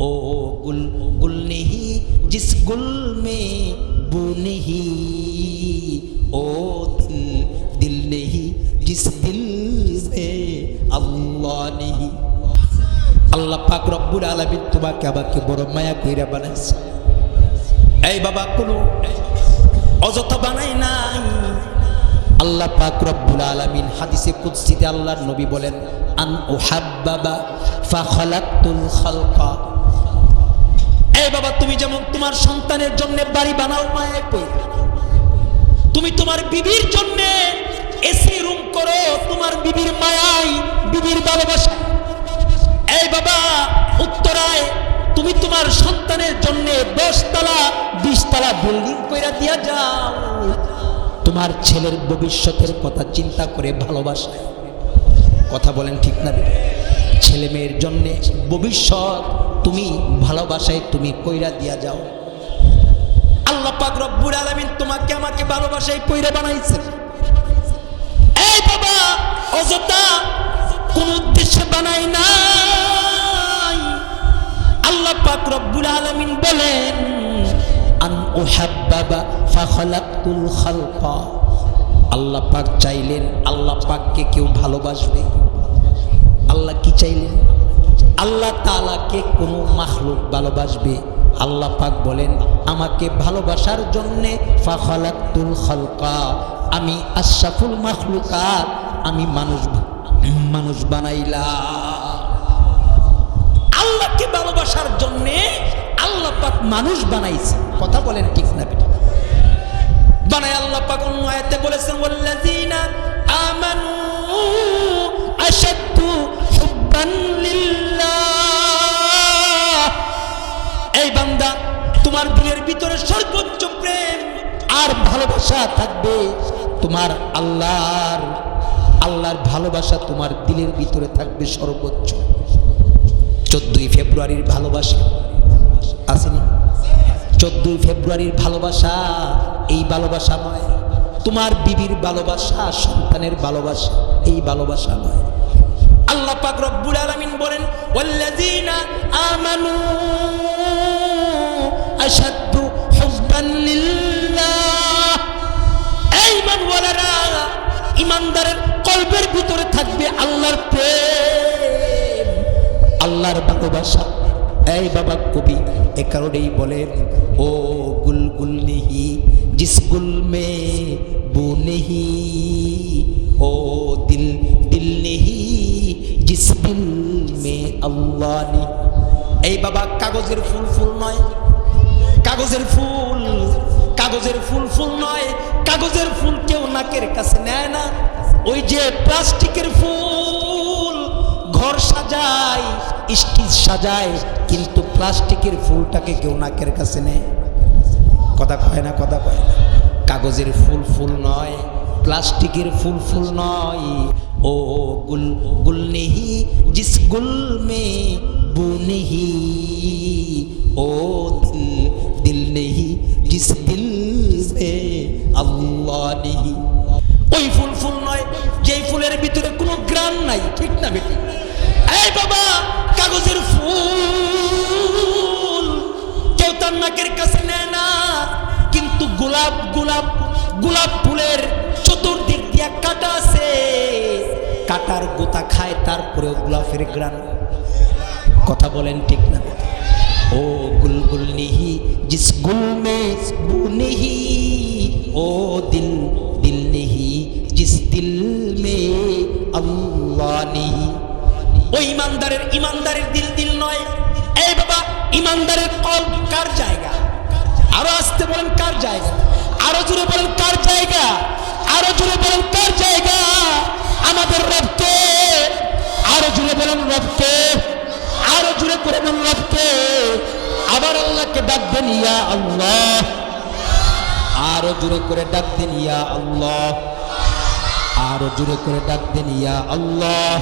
ओ गुल गुल नहीं जिस गुल में बू नहीं ओ दिल दिल नहीं जिस दिल में अल्लाह नहीं আল্লাহ পাক রব্বুল আলামিন তোমাকে আমাকে বড় মায়া কইরা বানাইছে এই বাবা কোনো অযথা বানাই নাই আল্লাহ পাক রব্বুল আলামিন হাদিসে কুদসিতে আল্লাহর নবী বলেন আন উহাব্বাবা ফাখালাকতুল খালকা এই বাবা, তুমি যেমন তোমার সন্তানের জন্য বাড়ি বানাও মায়া কইরা তুমি তোমার বিবির জন্য এসি রুম করো, তোমার বিবির মায়াই, বিবির ভালোবাসা এই বাবা, উত্তরায় তুমি তোমার সন্তানের জন্য দশতলা, বিশতলা বিল্ডিং কইরা দিয়া যাও। তোমার ছেলের ভবিষ্যতের কথা চিন্তা করে ভালোবাসা। কথা বলেন ঠিক না? ছেলে মেয়ের জন্যে ভবিষ্যৎ তুমি ভালোবাসায় তুমি কইরা দিয়া যাও। আল্লাহ পাক রব্বুল আলামিন তোমাকে আমাকে ভালোবাসায় কইরা বানাইছেন। এই বাবা, অযথা কোন উদ্দেশ্যে বানাই নাই। আল্লাহ পাক রব্বুল আলামিন বলেন, আন উহাব্বাবা ফাখালাকতুল খালকা। আল্লাহ পাক চাইলেন, আল্লাহ পাককে কেউ ভালোবাসবে। আল্লাহ কি চাইলেন? আল্লাহ তাআলাকে কোনো মাখলুক ভালোবাসবে? আল্লাহ পাক বলেন, আমাকে ভালোবাসার জন্যে ফাখালাকতুল খালকা। আমি আশাফুল মাখলুকাত, আমি মানুষ মানুষ বানাইলাম। আল্লাহকে ভালোবাসার জন্যে আল্লাহ পাক মানুষ বানাইছে। কথা বলেন ঠিক না বেটা? বানায় আল্লাহ পাক অন্য আয়াতে বলেছেন, ওয়াল্লাযিনা ভিতরে সর্বোচ্চ প্রেম আর ভালোবাসা থাকবে তোমার আল্লাহর আল্লাহর ভালোবাসা তোমার দিলের ভিতরে থাকবে সর্বোচ্চ। চোদ্দই ফেব্রুয়ারির ভালোবাসা। আসেনি? চোদ্দই ফেব্রুয়ারির ভালোবাসা, এই ভালোবাসা নয়। তোমার বিবির ভালোবাসা, সন্তানের ভালোবাসা, এই ভালোবাসা নয়। আল্লাহ পাক রব্বুল আলামিন বলেন আমানু লিল্লাহ ইমানদারের কলবের ভিতরে থাকবে আল্লাহর প্রেম, আল্লাহর ভালোবাসা। এই বাবা কবি এ কারণেই বলেন, ও নেহি জিস গুল মে বু নেহি ও দিল দিল নেহি জিস দিল মে আল্লাহ এই বাবা কাগজের ফুল ফুল নয়, কাগজের ফুল কাগজের ফুল ফুল নয়, কাগজের ফুল কেউ নাকের কাছে নেয় না। ওই যে প্লাস্টিকের ফুল, ঘর সাজায়, স্টিজ সাজায়, কিন্তু প্লাস্টিকের ফুলটাকে কেউ নাকের কাছে নেয়। কথা কয় না, কথা কয় না। কাগজের ফুল ফুল নয়, প্লাস্টিকের ফুল ফুল নয়। ও গুল গুল নেহি, জিস গুল মে বু নেহি। ও দিল দিল নেহি, জিস দিল ফুল ফুল নয়, যেই ফুলের ভিতরে কোনো গ্রান নাই, ঠিক না বেটি? এই বাবা, কাগজের ফুল কেউ তার নাকের কাছে নেয় না, কিন্তু গোলাপ গোলাপ গোলাপ ফুলের চতুর্দিক দিয়া কাটা আছে। কাটার গোতা খায় তারপরে গোলাপের গ্রান কথা বলেন ঠিক না ও গুল গুল নিহি, জিস গুল মে নিহি, ও দিল জিস দিল মে আল্লাহ নিহি ও ইমানদারের ইমানদারের দিল দিল নয়। এই বাবা, ইমানদারের কল কার জায়গা? আরও আসতে বলেন কার জায়গা? আরও জুড়ে বলেন কার জায়গা? আরও জুড়ে বলেন কার জায়গা? আমাদের রবকে। আরও জুড়ে বলেন রবকে। আরও জুড়ে করে বলেন রবকে। আবার আল্লাহকে ডাকবেন ইয়া আল্লাহ। আরও জুড়ে করে ডাকবেন ইয়া আল্লাহ। আরও জোরে করে ডাক দেন, ইয়া আল্লাহ।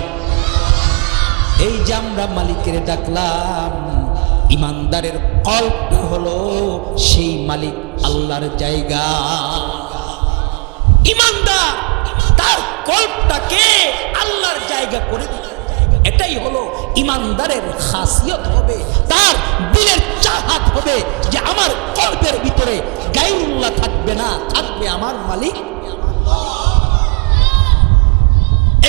এই যে আমরা মালিকের ডাকলাম, ইমানদারের কল্প হলো সেই মালিক আল্লাহর জায়গা। ইমানদার, তার কল্পটাকে আল্লাহর জায়গা করে দিল। এটাই হলো ইমানদারের খাসিয়ত হবে, তার দিলের চাহাত হবে যে আমার কল্পের ভিতরে গাইরুল্লাহ থাকবে না, থাকবে আমার মালিক।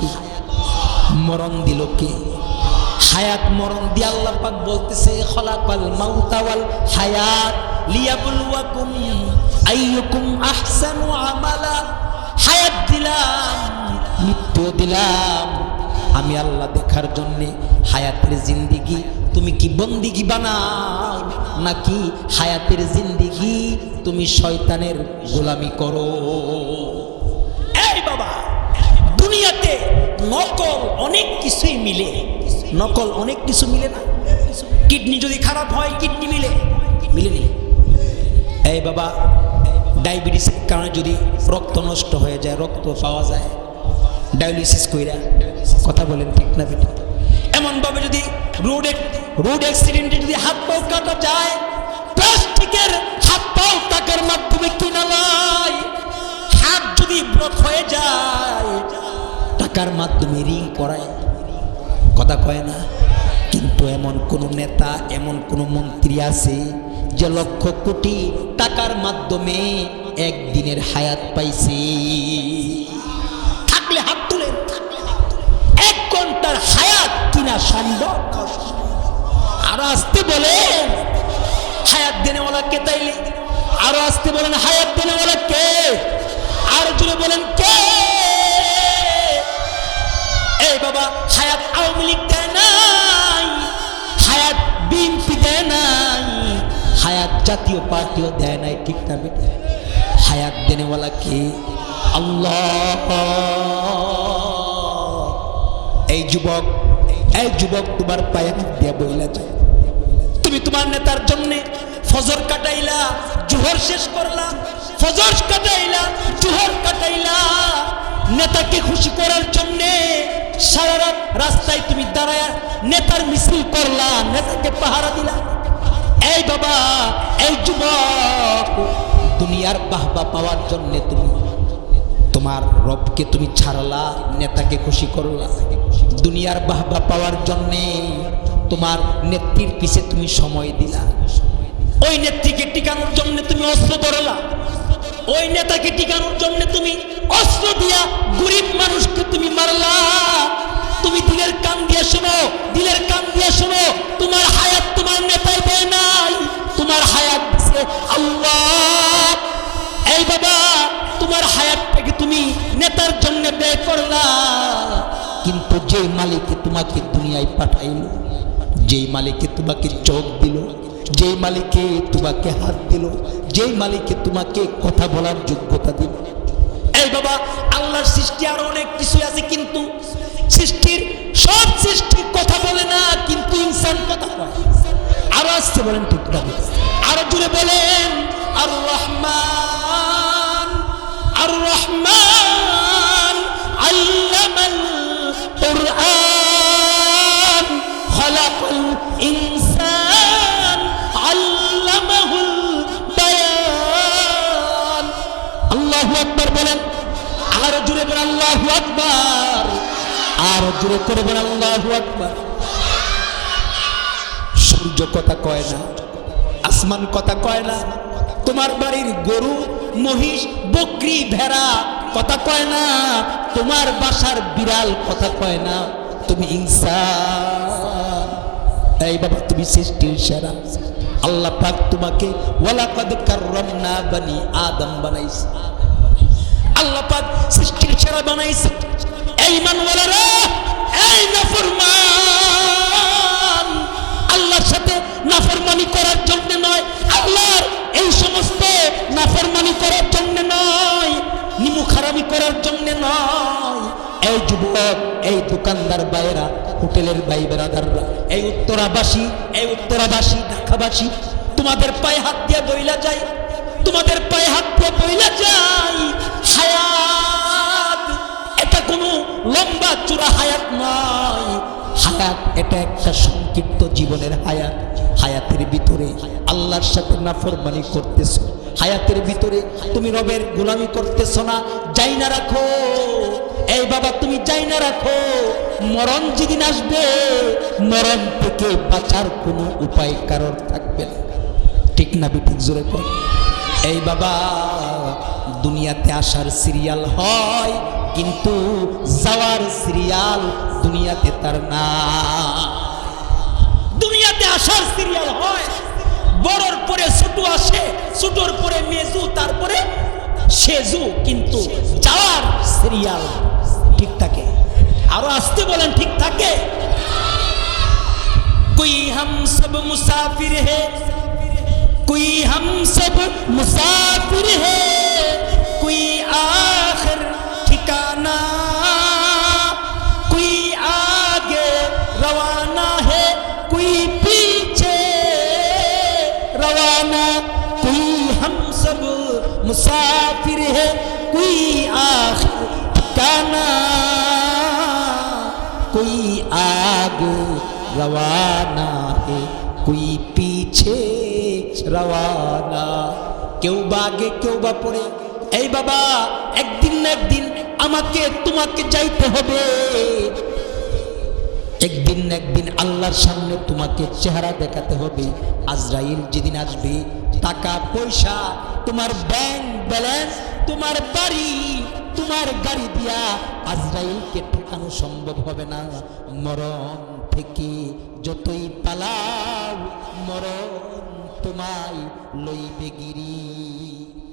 কি? মরণ দিল কে? হায়াত মরণ দিয়ে আল্লাহ পাক বলতেছে, খলাকাল মাউতা ওয়াল হায়াত লিয়াবলুয়াকুম আইয়ুকুম আহসানু আমালা। হায়াত দিলাম, মৃত্যু দিলাম। আমি আল্লাহ দেখার জন্যে হায়াতের জিন্দিগি তুমি কি বন্দিগি বানাও, নাকি হায়াতের জিন্দিগি তুমি শয়তানের গোলামি করো এই বাবা দুনিয়াতে নকল অনেক কিছুই মিলে। নকল অনেক কিছু মিলে না? কিডনি যদি খারাপ হয়, কিডনি মিলে? মিলেনি এই বাবা ডায়াবেটিসের কারণে যদি রক্ত নষ্ট হয়ে যায়, রক্ত পাওয়া যায়, ডায়ালিসিস কইরা, কথা বলেন ঠিক না বেটা? এমনভাবে যদি রোড রোড অ্যাক্সিডেন্টে যদি হাত পাও কাটা যায়, প্লাস্টিকের হাত পাও টাকার মাধ্যমে কিনা লয় হাত যদি ব্লক হয়ে যায় টাকার মাধ্যমে রিং করায়। কথা কয় না, কিন্তু এমন কোন নেতা, এমন কোন মন্ত্রী আছে যে লক্ষ কোটি টাকার মাধ্যমে একদিনের হায়াত পাইছে। থাকলে হাত তুলেন। এক ঘণ্টার হায়াত কিনা সম্ভব আরও আসতে বলেন, হায়াত দেনেওয়ালা কে তাইলে? আরও আসতে বলেন, হায়াত দেনেওয়ালা কে? আর জুড়ে বলেন, কে? এই বাবা, হায়াত আওয়ামী লীগ দেয় নাই, হায়াত বিএনপি দেয় নাই, হায়াত জাতীয় পার্টিও দেয় নাই, ঠিক না হায়াত দেনেওয়ালা কে? আল্লাহ। এই যুবক এই যুবক তোমার পায়ে হাত দিয়া বইলা যায়। তুমি তোমার নেতার জন্য ফজর কাটাইলা, জোহর শেষ করলা, ফজর কাটাইলা, জোহর কাটাইলা। নেতাকে খুশি করার জন্য সারা রাত রাস্তায় তুমি দাঁড়ায় নেতার মিছিল করলা, নেতাকে পাহারা দিলা। এই বাবা, এই যুবক, দুনিয়ার বাহবা পাওয়ার জন্য তুমি তোমার রবকে তুমি ছাড়লা, নেতাকে খুশি করলা। দুনিয়ার বাহবা পাওয়ার জন্যে তোমার নেত্রীর পিছে তুমি সময় দিলা। ওই নেত্রীকে টিকানোর জন্য তুমি অস্ত্র ধরলা। ওই নেতাকে টিকানোর জন্য তুমি অস্ত্র দিয়া গরিব মানুষকে তুমি মারলা। তুমি দিলের কান দিয়ে শোনো, দিলের কান দিয়ে শোনো, তোমার হায়াত তোমার নেতায় দেয় নাই, তোমার হায়াত দিছে আল্লাহ। এই বাবা, তোমার হায়াতটাকে তুমি নেতার জন্য ব্যয় করলা। কিন্তু যে মালিকে তোমাকে দুনিয়ায় পাঠাইল, যেই মালিকে তোমাকে চোখ দিল, যেই মালিকে তোমাকে হাত দিল, যেই মালিকে তোমাকে কথা বলার যোগ্যতা দিল, এই বাবা, আল্লাহর সৃষ্টি আরও অনেক কিছু আছে, কিন্তু সৃষ্টির, সব সৃষ্টি কথা বলে না, কিন্তু ইনসান কথা কয় আরও আসতে বলেন ঠিক আরও জুড়ে বলেন, আর রহমান আর রহমান, আল্লামাল কুরআন, খলাকাল ইনসান, আল্লামাহুল বায়ান। আল্লাহু আকবার বলেন। আর জুড়ে বলেন, আল্লাহু আকবার। আর জুড়ে করে সূর্য কথা কয় না, আসমান কথা কয় না, তোমার বাড়ির গরু, মহিষ, বকরি, ভেড়া কথা কয় না, তোমার বাসার বিড়াল কথা কয় না, তুমি ইনসান। এই বাবা, তুমি সৃষ্টির সেরা। আল্লাহ পাক তোমাকে, ওয়ালাকাদ কাররামনা বানি আদম বানাইছে। আল্লাহ পাক সৃষ্টির সেরা বানাইছে। এই আল্লাহর সাথে নাফরমানি করার জন্য নয়, আল্লাহর এই সমস্ত নাফরমানি করার জন্য নয়, নিমু খারামি করার জন্য নয়। এই যুবক, এই দোকানদার বাইরা হোটেলের ভাই বেড়াদাররা এই উত্তরাবাসী এই উত্তরাবাসী, ঢাকাবাসী, তোমাদের পায়ে হাত দিয়ে বইলা যায়, তোমাদের পায়ে হাত দিয়ে বইলা হায়াত এটা কোনো লম্বা চূড়া হায়াত নয় হায়াত এটা একটা সংক্ষিপ্ত জীবনের হায়াত। হায়াতের ভিতরে আল্লাহর সাথে নাফরমানি করতেছো। হায়াতের ভিতরে তুমি রবের গোলামি করতেছো না যাই না রাখো। এই বাবা, তুমি যাই না রাখো। মরণ যেদিন আসবে, মরণ থেকে বাঁচার কোনো উপায় কারোর থাকবে না। ঠিক না বিঠিক জোরে এই বাবা, দুনিয়াতে আসার সিরিয়াল হয় কিন্তু যাওয়ার সিরিয়াল দুনিয়াতে তার না। দুনিয়াতে আসার সিরিয়াল হয়। বড়র পরে ছোট আসে ছোটর পরে মেজু, তারপরে সেজু, কিন্তু যাওয়ার সিরিয়াল ঠিক থাকে। আরও আসতে বলেন, ঠিক থাকে? কই হাম সব মুসাফির হে, কই হাম সব মুসাফির হে। मुसाफिर है कोई आखिर ठिकाना कोई आगे रवाना है कोई पीछे रवाना কেউ বা আগে কেউ বা পরে এই বাবা একদিন না একদিন আমাকে তোমাকে যাইতে হবে একদিন না একদিন আল্লাহর সামনে তোমাকে চেহারা দেখাতে হবে আজরাইল যেদিন আসবে টাকা পয়সা তোমার ব্যাংক ব্যালেন্স তোমার বাড়ি, তোমার গাড়ি দিয়া আজরাইলকে ঠেকানো সম্ভব হবে না। মরণ থেকে যতই পালাও, মরণ তোমায় লইবে গিরি।